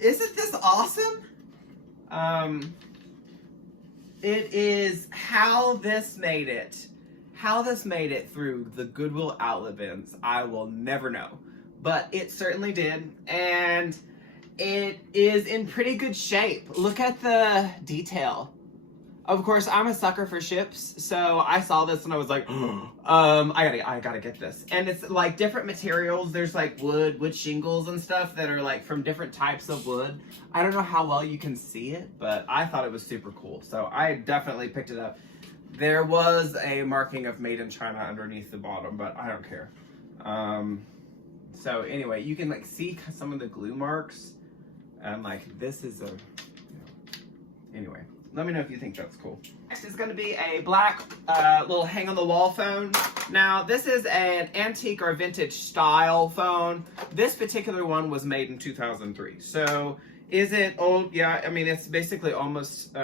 Isn't this awesome? It is how this made it. How this made it through the Goodwill Outlet bins, I will never know. But it certainly did, and it is in pretty good shape. Look at the detail. Of course, I'm a sucker for ships, so I saw this and I was like, I gotta get this. And it's like different materials. There's like wood shingles and stuff that are like from different types of wood. I don't know how well you can see it, but I thought it was super cool. So I definitely picked it up. There was a marking of made in China underneath the bottom, but I don't care. So anyway, you can like see some of the glue marks, and like this is a, anyway. Let me know if you think that's cool. Next is going to be a black little hang-on-the-wall phone. Now, this is an antique or vintage style phone. This particular one was made in 2003. So, is it old? Yeah, I mean, it's basically almost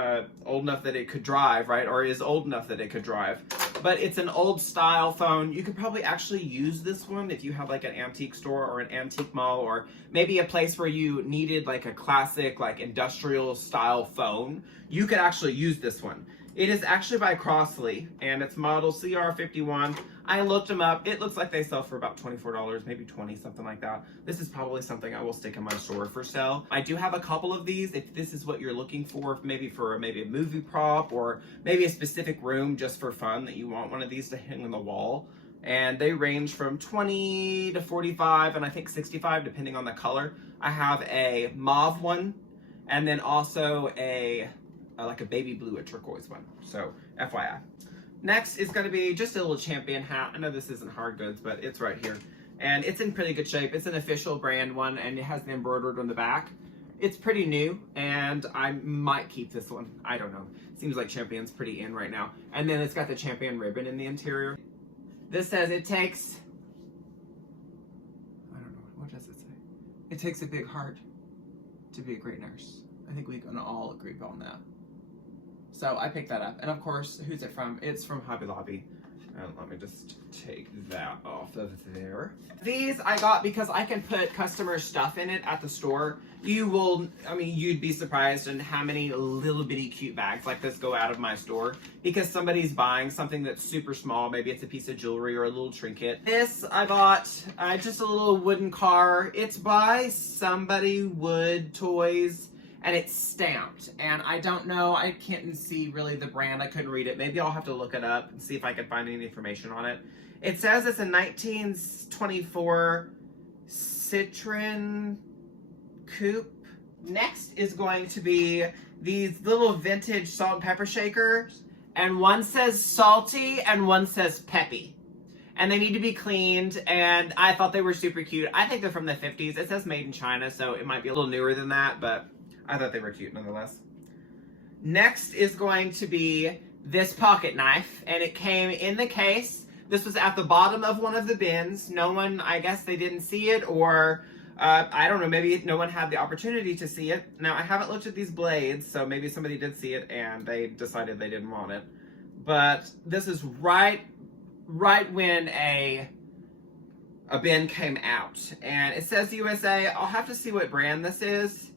old enough that it could drive, right? Or is old enough that it could drive. But it's an old style phone. You could probably actually use this one if you have like an antique store or an antique mall, or maybe a place where you needed like a classic, like industrial style phone. You could actually use this one. It is actually by Crossley, and it's model CR51. I looked them up. It looks like they sell for about $24, maybe $20, something like that. This is probably something I will stick in my store for sale. I do have a couple of these if this is what you're looking for, maybe for a movie prop, or maybe a specific room just for fun that you want one of these to hang on the wall. And they range from 20 to 45, and I think 65 depending on the color. I have a mauve one, and then also like a baby blue, a turquoise one. So FYI. Next is going to be just a little Champion hat. I know this isn't hard goods, but it's right here. And it's in pretty good shape. It's an official brand one, and it has the embroidered on the back. It's pretty new, and I might keep this one. I don't know. Seems like Champion's pretty in right now. And then it's got the Champion ribbon in the interior. This says it takes, I don't know, what does it say? It takes a big heart to be a great nurse. I think we can all agree on that. So I picked that up. And of course, who's it from? It's from Hobby Lobby. And let me just take that off of there. These I got because I can put customer stuff in it at the store. You'd be surprised in how many little bitty cute bags like this go out of my store because somebody's buying something that's super small. Maybe it's a piece of jewelry or a little trinket. This I bought just a little wooden car. It's by Somebody Wood Toys. And it's stamped, and I don't know, I can't see really the brand, I couldn't read it. Maybe I'll have to look it up and see if I can find any information on it. It says it's a 1924 Citroen Coupe. Next is going to be these little vintage salt and pepper shakers, and one says salty and one says peppy. And they need to be cleaned, and I thought they were super cute. I think they're from the 50s. It says made in China, so it might be a little newer than that, but I thought they were cute nonetheless. Next is going to be this pocket knife, and it came in the case. This was at the bottom of one of the bins. No one, I guess they didn't see it, or I don't know, maybe no one had the opportunity to see it. Now, I haven't looked at these blades, so maybe somebody did see it and they decided they didn't want it. But this is right when a bin came out, and it says USA. I'll have to see what brand this is.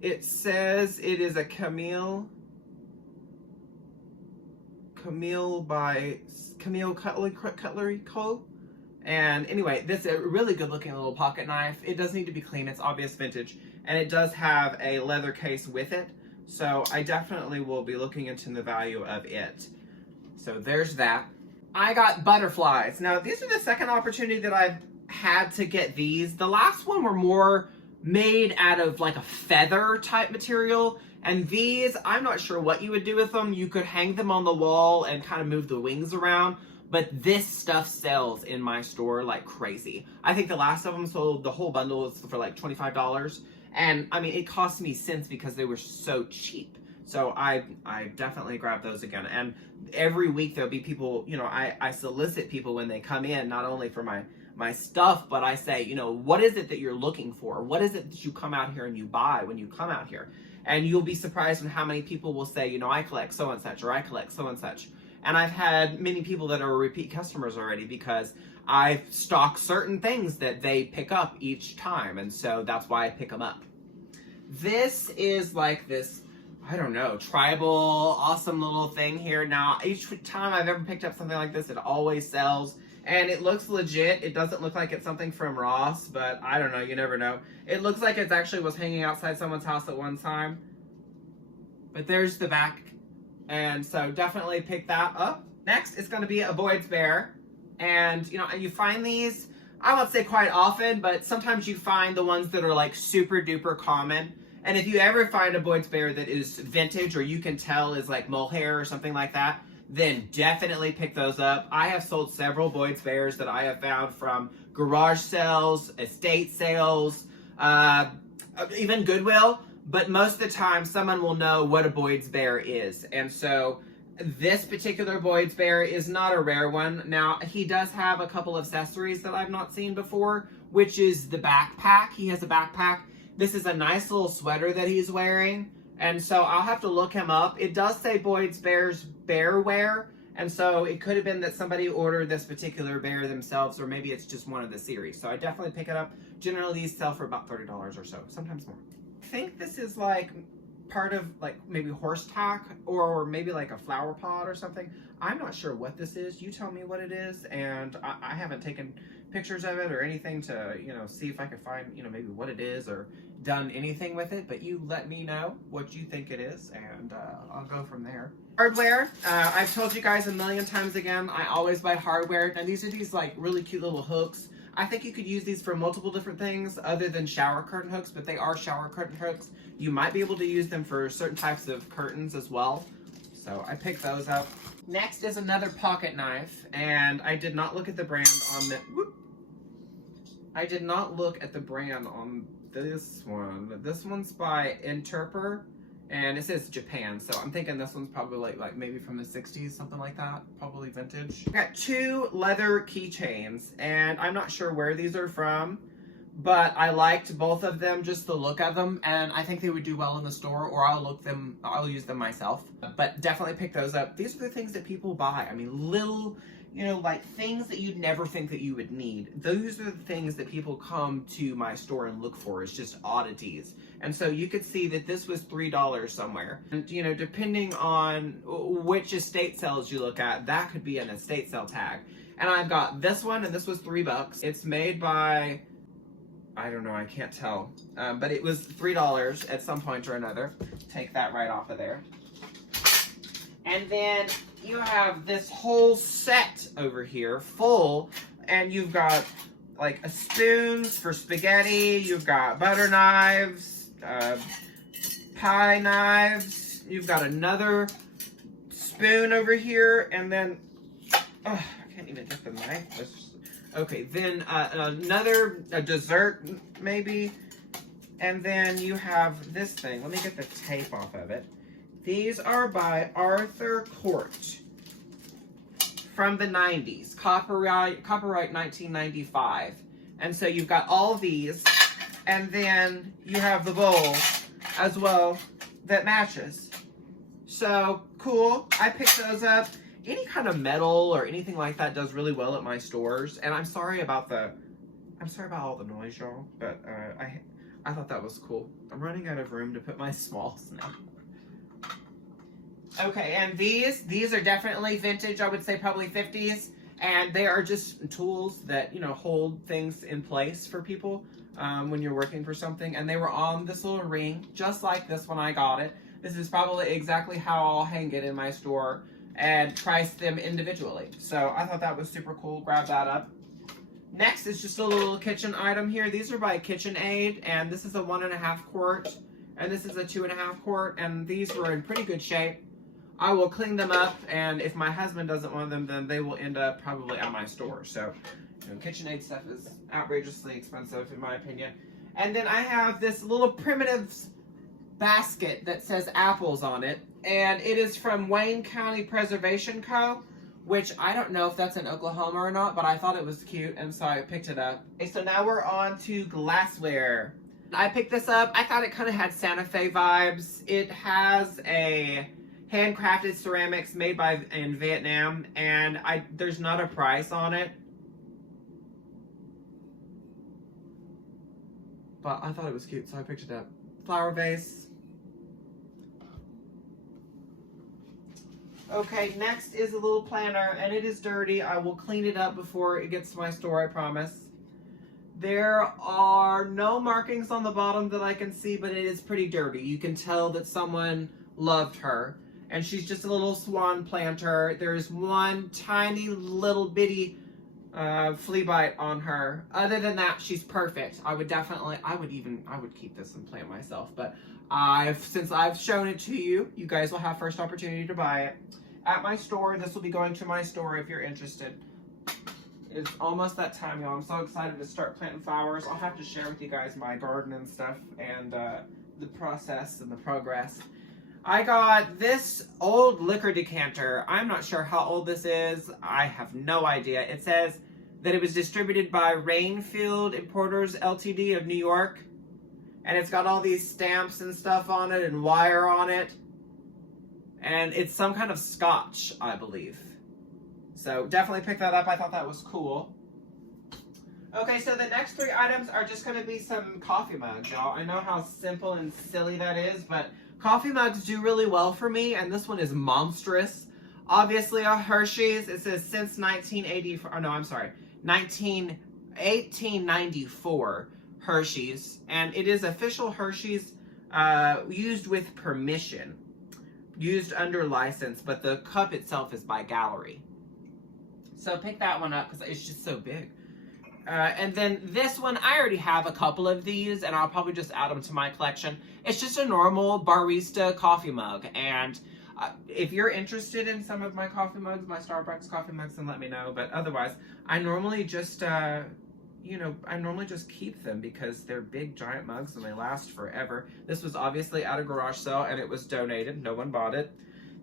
It says it is a Camille Cutlery Co. And anyway, this is a really good looking little pocket knife. It does need to be clean. It's obvious vintage. And it does have a leather case with it. So I definitely will be looking into the value of it. So there's that. I got butterflies. Now, these are the second opportunity that I've had to get these. The last one were more made out of like a feather type material, and these, I'm not sure what you would do with them. You could hang them on the wall and kind of move the wings around, but this stuff sells in my store like crazy. I think the last of them sold, the whole bundle was for like $25, and I mean, it cost me cents because they were so cheap. So I definitely grab those again. And every week there'll be people, I solicit people when they come in, not only for my stuff, but I say, what is it that you're looking for? What is it that you come out here and you buy when you come out here? And you'll be surprised on how many people will say, I collect so and such, or I collect so and such. And I've had many people that are repeat customers already because I stock certain things that they pick up each time. And so that's why I pick them up. This is like this, I don't know, tribal, awesome little thing here. Now, each time I've ever picked up something like this, it always sells. And it looks legit. It doesn't look like it's something from Ross, but I don't know. You never know. It looks like it actually was hanging outside someone's house at one time. But there's the back. And so definitely pick that up. Next, it's going to be a Boyd's Bear. And, you know, you find these, I won't say quite often, but sometimes you find the ones that are like super duper common. And if you ever find a Boyd's Bear that is vintage or you can tell is like mohair or something like that, then definitely pick those up. I have sold several Boyd's Bears that I have found from garage sales, estate sales, even Goodwill. But most of the time, someone will know what a Boyd's Bear is. And so this particular Boyd's Bear is not a rare one. Now, he does have a couple of accessories that I've not seen before, which is the backpack. He has a backpack. This is a nice little sweater that he's wearing. And so I'll have to look him up. It does say Boyd's Bear's Bear Wear. And so it could have been that somebody ordered this particular bear themselves, or maybe it's just one of the series. So I definitely pick it up. Generally, these sell for about $30 or so, sometimes more. I think this is like part of like maybe horse tack or maybe like a flower pot or something. I'm not sure what this is. You tell me what it is. And I haven't taken pictures of it or anything to, you know, see if I could find, you know, maybe what it is or done anything with it, but you let me know what you think it is and I'll go from there. Hardware, I've told you guys a million times again, I always buy hardware, and these are these like really cute little hooks. I think you could use these for multiple different things other than shower curtain hooks, but they are shower curtain hooks. You might be able to use them for certain types of curtains as well. So I picked those up. Next is another pocket knife, and I did not look at the brand on the, I did not look at the brand on this one, but this one's by Interper, and it says Japan, so I'm thinking this one's probably like maybe from the 60s, something like that, probably vintage. I got two leather keychains, and I'm not sure where these are from, but I liked both of them, just the look of them, and I think they would do well in the store, or I'll use them myself, but definitely pick those up. These are the things that people buy. I mean, little, you know, like things that you'd never think that you would need. Those are the things that people come to my store and look for. It's just oddities. And so you could see that this was $3 somewhere. And, you know, depending on which estate sales you look at, that could be an estate sale tag. And I've got this one, and this was $3. It's made by, I don't know, I can't tell. But it was $3 at some point or another. Take that right off of there. And then you have this whole set over here full, and you've got like spoons for spaghetti, you've got butter knives, pie knives, you've got another spoon over here, and then, oh, I can't even get the knife. Okay, then another dessert maybe, and then you have this thing. Let me get the tape off of it. These are by Arthur Court from the 90s, copyright 1995. And so you've got all these, and then you have the bowl as well that matches. So cool, I picked those up. Any kind of metal or anything like that does really well at my stores. And I'm sorry about all the noise, y'all, but I thought that was cool. I'm running out of room to put my smalls now. Okay, and these are definitely vintage. I would say probably 50s, and they are just tools that, you know, hold things in place for people when you're working for something. And they were on this little ring, just like this when I got it. This is probably exactly how I'll hang it in my store and price them individually. So I thought that was super cool. Grab that up. Next is just a little kitchen item here. These are by KitchenAid, and this is a 1.5 quart, and this is a 2.5 quart, and these were in pretty good shape. I will clean them up, and if my husband doesn't want them, then they will end up probably at my store. So, you know, KitchenAid stuff is outrageously expensive in my opinion. And then I have this little primitive basket that says apples on it, and it is from Wayne County Preservation Co., which I don't know if that's in Oklahoma or not, but I thought it was cute, and so I picked it up. Okay, so now we're on to glassware. I picked this up. I thought it kind of had Santa Fe vibes. It has a handcrafted ceramics made in Vietnam, and there's not a price on it, but I thought it was cute, so I picked it up. flower vase. Okay, next is a little planner, and it is dirty. I will clean it up before it gets to my store, I promise. There are no markings on the bottom that I can see, but it is pretty dirty. You can tell that someone loved her. And she's just a little swan planter. There's one tiny little bitty flea bite on her. Other than that, she's perfect. I would keep this and plant myself. But since I've shown it to you, you guys will have first opportunity to buy it. At my store, this will be going to my store if you're interested. It's almost that time, y'all. I'm so excited to start planting flowers. I'll have to share with you guys my garden and stuff and the process and the progress. I got this old liquor decanter. I'm not sure how old this is. I have no idea. It says that it was distributed by Rainfield Importers Ltd. Of New York. And it's got all these stamps and stuff on it and wire on it. And it's some kind of scotch, I believe. So definitely pick that up. I thought that was cool. Okay, so the next three items are just going to be some coffee mugs, y'all. I know how simple and silly that is, but coffee mugs do really well for me, and this one is monstrous. Obviously, a Hershey's. It says since 1894 Hershey's, and it is official Hershey's, used with permission, used under license, but the cup itself is by Gallery. So pick that one up because it's just so big. And then this one, I already have a couple of these, and I'll probably just add them to my collection. It's just a normal barista coffee mug, and if you're interested in some of my coffee mugs, my Starbucks coffee mugs, then let me know. But otherwise, I normally just, keep them because they're big, giant mugs, and they last forever. This was obviously at a garage sale, and it was donated. No one bought it.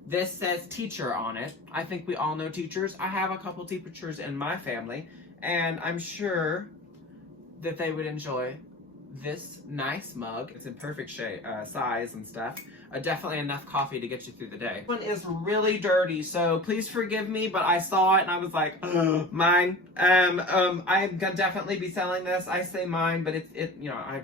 This says teacher on it. I think we all know teachers. I have a couple teachers in my family, and I'm sure that they would enjoy this nice mug. It's in perfect shape, size and stuff. Definitely enough coffee to get you through the day. This one is really dirty, so please forgive me, but I saw it and I was like, mine. I'm gonna definitely be selling this. I say mine, but I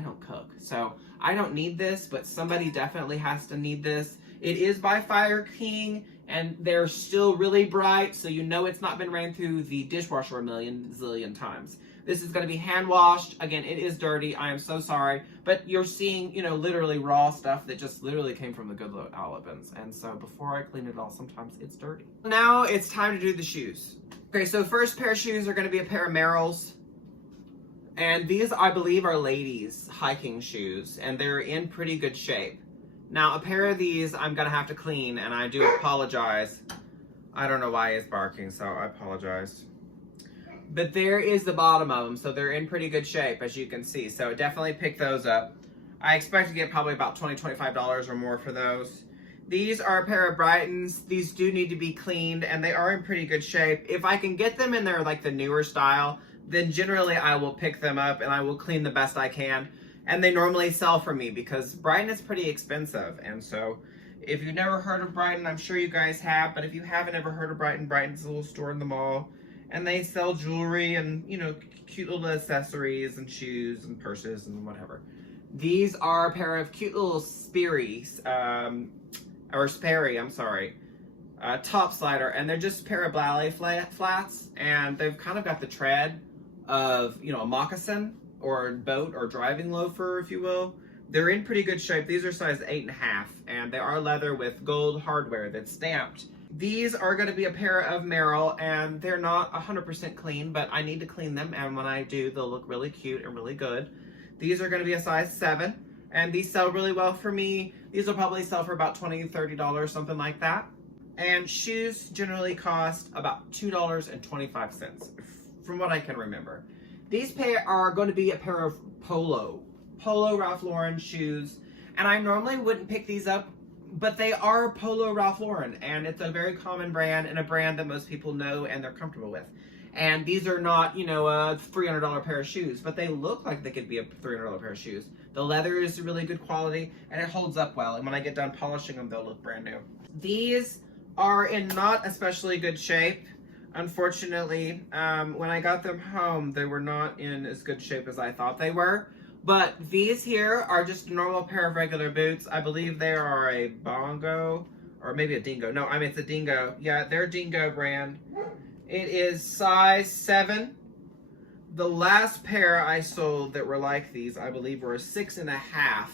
don't cook, so I don't need this, but somebody definitely has to need this. It is by Fire King, and they're still really bright, so you know it's not been ran through the dishwasher a million zillion times. This is going to be hand washed. Again, it is dirty. I am so sorry, but you're seeing, literally raw stuff that just literally came from the Goodwill Outlet bins. And so before I clean it all, sometimes it's dirty. Now it's time to do the shoes. Okay, so first pair of shoes are going to be a pair of Merrell's. And these, I believe, are ladies' hiking shoes, and they're in pretty good shape. Now, a pair of these I'm going to have to clean, and I do apologize. I don't know why he's barking, so I apologize. But there is the bottom of them, so they're in pretty good shape, as you can see. So definitely pick those up. I expect to get probably about $20, $25 or more for those. These are a pair of Brightons. These do need to be cleaned, and they are in pretty good shape. If I can get them in their, the newer style, then generally I will pick them up, and I will clean the best I can. And they normally sell for me because Brighton is pretty expensive. And so if you've never heard of Brighton, I'm sure you guys have. But if you haven't ever heard of Brighton, Brighton's a little store in the mall. And they sell jewelry and, cute little accessories and shoes and purses and whatever. These are a pair of cute little Sperry, top slider. And they're just a pair of ballet flats. And they've kind of got the tread of, a moccasin or boat or driving loafer, if you will. They're in pretty good shape. These are size 8.5, and they are leather with gold hardware that's stamped. These are going to be a pair of Merrell, and they're not 100% clean, but I need to clean them, and when I do, they'll look really cute and really good. These are going to be a size 7, and these sell really well for me. These will probably sell for about $20, $30, something like that. And shoes generally cost about $2.25, from what I can remember. These pair are going to be a pair of Polo Ralph Lauren shoes, and I normally wouldn't pick these up, but they are Polo Ralph Lauren, and it's a very common brand and a brand that most people know and they're comfortable with. And these are not, a $300 pair of shoes, but they look like they could be a $300 pair of shoes. The leather is really good quality, and it holds up well, and when I get done polishing them, they'll look brand new. These are in not especially good shape. Unfortunately, when I got them home, they were not in as good shape as I thought they were. But these here are just a normal pair of regular boots. I believe they are a Bongo, or maybe a Dingo. No, I mean, it's a Dingo. Yeah, they're a Dingo brand. It is size 7. The last pair I sold that were like these, I believe, were a 6.5,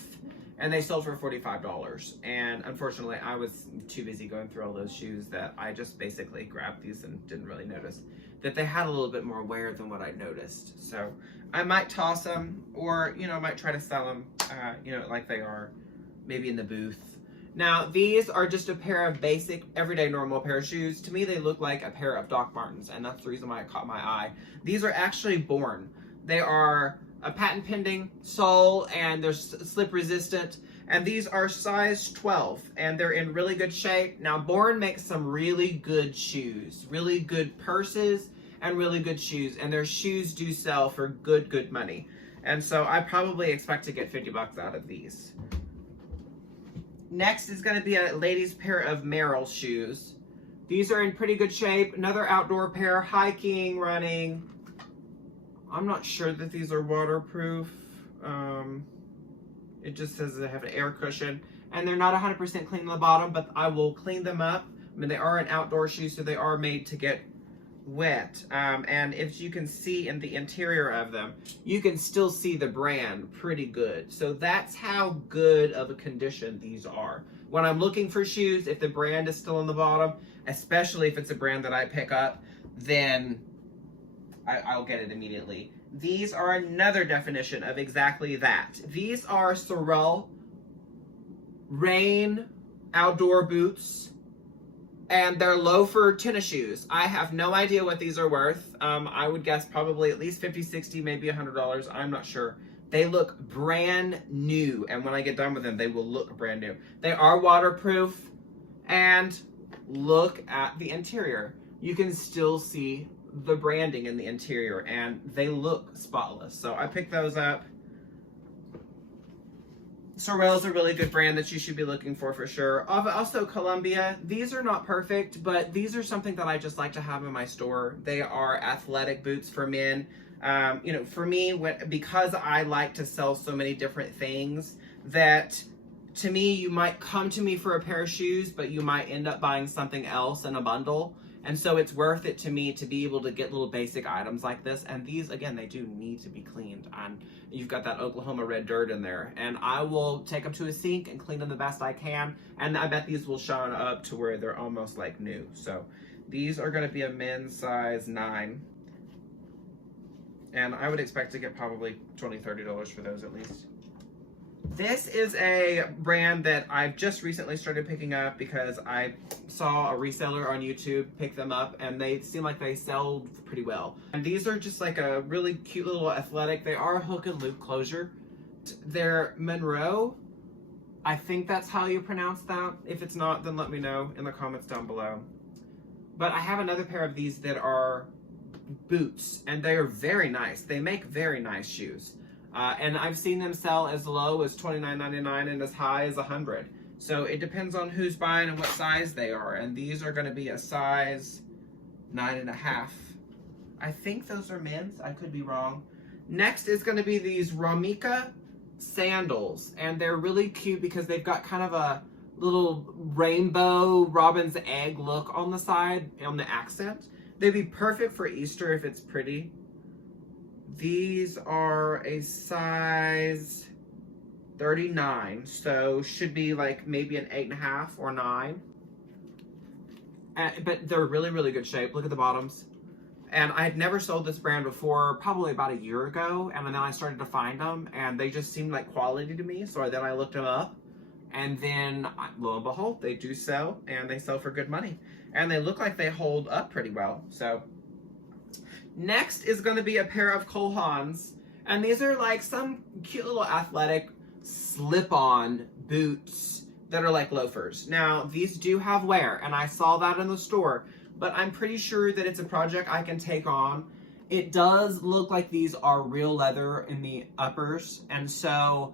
and they sold for $45. And unfortunately, I was too busy going through all those shoes that I just basically grabbed these and didn't really notice that they had a little bit more wear than what I noticed. So I might toss them, or, you know, I might try to sell them, you know, like they are, maybe in the booth. Now, these are just a pair of basic, everyday, normal pair of shoes. To me, they look like a pair of Doc Martens, and that's the reason why it caught my eye. These are actually Born. They are a patent pending sole, and they're slip resistant, and these are size 12, and they're in really good shape. Now, Born makes some really good shoes, really good purses, and really good shoes, and their shoes do sell for good money. And so I probably expect to get 50 bucks out of these. Next is going to be a lady's pair of Merrell shoes. These are in pretty good shape. Another outdoor pair, hiking, running. I'm not sure that these are waterproof. It just says they have an air cushion. And they're not 100% clean on the bottom, but I will clean them up. I mean, they are an outdoor shoe, so they are made to get wet. And if you can see in the interior of them, you can still see the brand pretty good. So that's how good of a condition these are. When I'm looking for shoes, if the brand is still on the bottom, especially if it's a brand that I pick up, then I'll get it immediately. These are another definition of exactly that. These are Sorel rain outdoor boots, and they're loafer tennis shoes. I have no idea what these are worth. I would guess probably at least $50, $60, maybe $100. I'm not sure. They look brand new, and when I get done with them, they will look brand new. They are waterproof, and look at the interior. You can still see the branding in the interior, and they look spotless. So I picked those up. Sorel's a really good brand that you should be looking for sure. Also Columbia. These are not perfect, but these are something that I just like to have in my store. They are athletic boots for men. You know, for me, because I like to sell so many different things, that to me, you might come to me for a pair of shoes, but you might end up buying something else in a bundle. And so it's worth it to me to be able to get little basic items like this. And these, again, they do need to be cleaned. And you've got that Oklahoma red dirt in there. And I will take them to a sink and clean them the best I can. And I bet these will shine up to where they're almost like new. So these are going to be a men's size 9. And I would expect to get probably $20, $30 for those at least. This is a brand that I've just recently started picking up because I saw a reseller on YouTube pick them up, and they seem like they sell pretty well. And these are just like a really cute little athletic. They are hook and loop closure. They're Monroe. I think that's how you pronounce that. If it's not, then let me know in the comments down below. But I have another pair of these that are boots, and they are very nice. They make very nice shoes. And I've seen them sell as low as $29.99 and as high as $100. So it depends on who's buying and what size they are. And these are going to be a size 9.5. I think those are men's. I could be wrong. Next is going to be these Ramika sandals. And they're really cute because they've got kind of a little rainbow robin's egg look on the side, on the accent. They'd be perfect for Easter if it's pretty. These are a size 39, so should be like maybe an 8.5 or 9. But they're really, really good shape. Look at the bottoms. And I had never sold this brand before, probably about a year ago, and then I started to find them, and they just seemed like quality to me, so then I looked them up, and then, lo and behold, they do sell, and they sell for good money. And they look like they hold up pretty well, so... Next is going to be a pair of Cole Haans, and these are like some cute little athletic slip-on boots that are like loafers. Now, these do have wear, and I saw that in the store, but I'm pretty sure that it's a project I can take on. It does look like these are real leather in the uppers, and so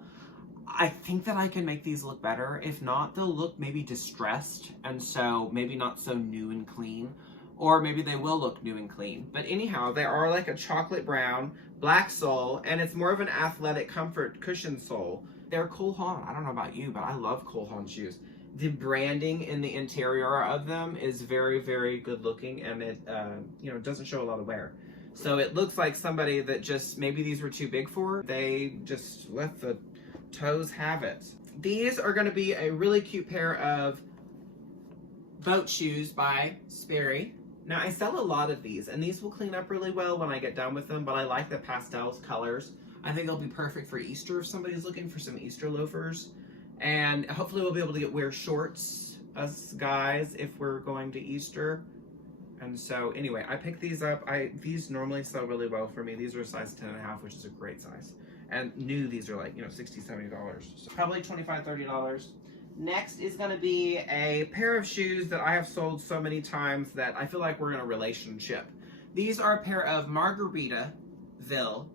I think that I can make these look better. If not, they'll look maybe distressed, and so maybe not so new and clean. Or maybe they will look new and clean. But anyhow, they are like a chocolate brown black sole, and it's more of an athletic comfort cushion sole. They're Cole Haan. I don't know about you, but I love Cole Haan shoes. The branding in the interior of them is very, very good looking, and it you know, doesn't show a lot of wear. So it looks like somebody that just, maybe these were too big for, they just let the toes have it. These are going to be a really cute pair of boat shoes by Sperry. Now, I sell a lot of these, and these will clean up really well when I get done with them, but I like the pastels colors. I think they'll be perfect for Easter if somebody's looking for some Easter loafers. And hopefully we'll be able to wear shorts, us guys, if we're going to Easter. And so, anyway, I picked these up. These normally sell really well for me. These are a size 10.5, which is a great size. And new, these are like, you know, $60, $70. So probably $25, $30. Next is going to be a pair of shoes that I have sold so many times that I feel like we're in a relationship. These are a pair of Margaritaville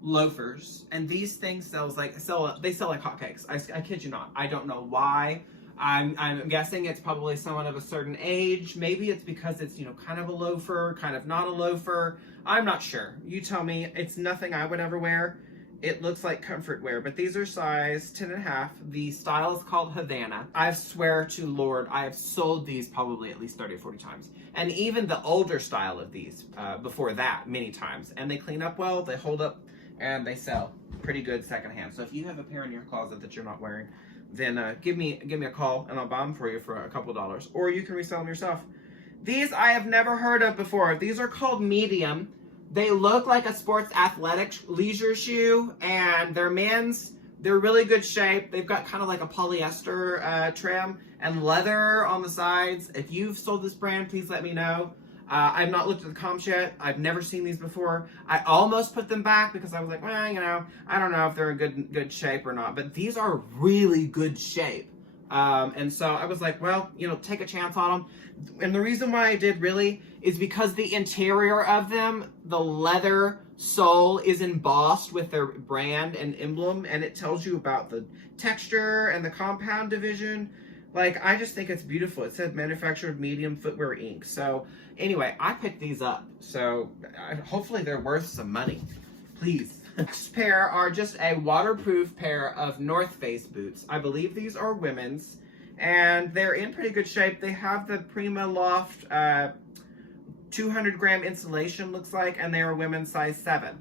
loafers, and these things sell like hotcakes. I kid you not. I don't know why. I'm guessing it's probably someone of a certain age. Maybe it's because it's, you know, kind of a loafer, kind of not a loafer. I'm not sure. You tell me. It's nothing I would ever wear. It looks like comfort wear, but these are size 10.5. The style is called Havana. I swear to Lord, I have sold these probably at least 30 or 40 times. And even the older style of these before that, many times. And they clean up well, they hold up, and they sell pretty good secondhand. So if you have a pair in your closet that you're not wearing, then give me a call and I'll buy them for you for a couple dollars. Or you can resell them yourself. These I have never heard of before. These are called medium. They look like a sports athletic leisure shoe, and they're men's. They're really good shape. They've got kind of like a polyester trim and leather on the sides. If you've sold this brand, please let me know. I've not looked at the comps yet. I've never seen these before. I almost put them back because I was like, well, you know, I don't know if they're in good shape or not. But these are really good shape. And so I was like, well, you know, take a chance on them. And the reason why I did really is because the interior of them, the leather sole is embossed with their brand and emblem, and it tells you about the texture and the compound division. Like, I just think it's beautiful. It said manufactured medium footwear Inc. So anyway, I picked these up. So hopefully they're worth some money. Please. Next pair are just a waterproof pair of North Face boots. I believe these are women's, and they're in pretty good shape. They have the Prima Loft 200 gram insulation, looks like, and they are women's size 7.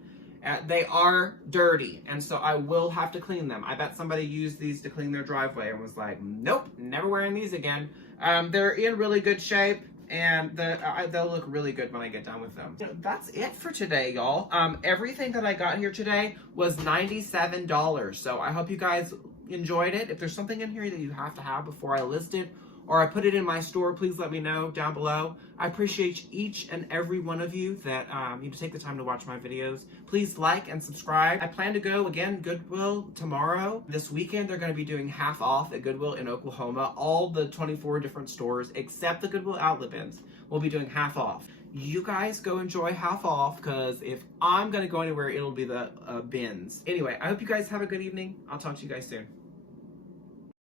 They are dirty, and so I will have to clean them. I bet somebody used these to clean their driveway and was like, nope, never wearing these again. They're in really good shape, and they'll look really good when I get done with them. That's it for today, y'all. Everything that I got here today was $97, so I hope you guys enjoyed it. If there's something in here that you have to have before I list it, or I put it in my store, please let me know down below. I appreciate each and every one of you that you take the time to watch my videos. Please like and subscribe. I plan to go, again, Goodwill tomorrow. This weekend, they're going to be doing half off at Goodwill in Oklahoma. All the 24 different stores, except the Goodwill Outlet bins, will be doing half off. You guys go enjoy half off, because if I'm going to go anywhere, it'll be the bins. Anyway, I hope you guys have a good evening. I'll talk to you guys soon.